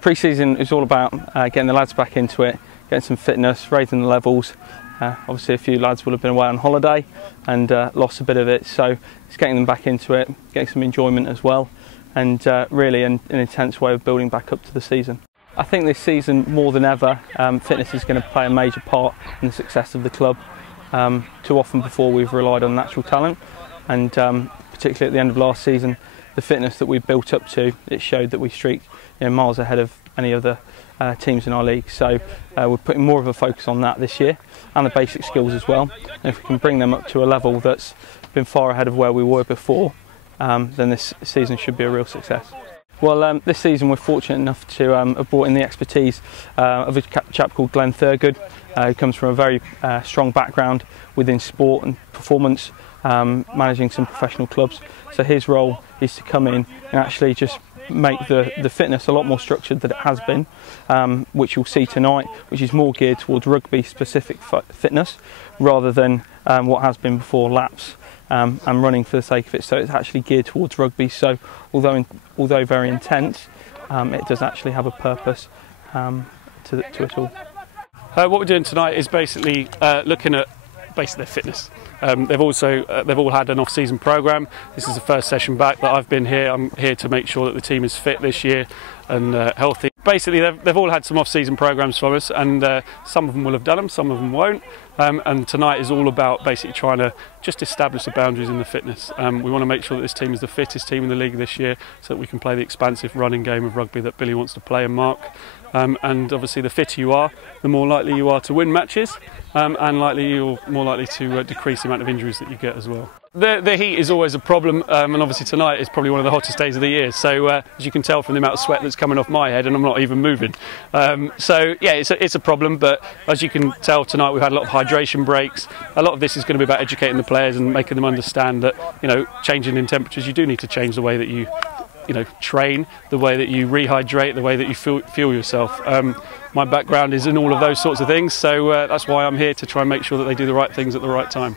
Pre-season is all about getting the lads back into it, getting some fitness, raising the levels. Obviously a few lads will have been away on holiday and lost a bit of it, so it's getting them back into it, getting some enjoyment as well, and really an intense way of building back up to the season. I think this season more than ever fitness is going to play a major part in the success of the club. Too often before we've relied on natural talent, and particularly at the end of last season, the fitness that we built up to, it showed that we streaked miles ahead of any other teams in our league. So we're putting more of a focus on that this year, and the basic skills as well. And if we can bring them up to a level that's been far ahead of where we were before, then this season should be a real success. Well, this season we're fortunate enough to have brought in the expertise of a chap called Glen Thurgood, who comes from a very strong background within sport and performance, managing some professional clubs. So his role is to come in and actually just make the fitness a lot more structured than it has been, which you'll see tonight, which is more geared towards rugby specific fitness rather than what has been before, laps and running for the sake of it. So it's actually geared towards rugby, so although very intense, it does actually have a purpose to it all. What we're doing tonight is basically looking at their fitness. They've all had an off-season programme. This is the first session back that I've been here. I'm here to make sure that the team is fit this year and healthy. Basically, they've all had some off-season programmes from us, and some of them will have done them, some of them won't. And tonight is all about basically trying to just establish the boundaries in the fitness. We want to make sure that this team is the fittest team in the league this year, so that we can play the expansive running game of rugby that Billy wants to play and Mark. And obviously, the fitter you are, the more likely you are to win matches, and you're more likely to decrease the amount of injuries that you get as well. The heat is always a problem, and obviously tonight is probably one of the hottest days of the year. So as you can tell from the amount of sweat that's coming off my head, and I'm not even moving. So yeah, it's a problem. But as you can tell tonight, we've had a lot of hydration breaks. A lot of this is going to be about educating the players and making them understand that changing in temperatures, you do need to change the way that you train, the way that you rehydrate, the way that you fuel yourself. My background is in all of those sorts of things, so that's why I'm here, to try and make sure that they do the right things at the right time.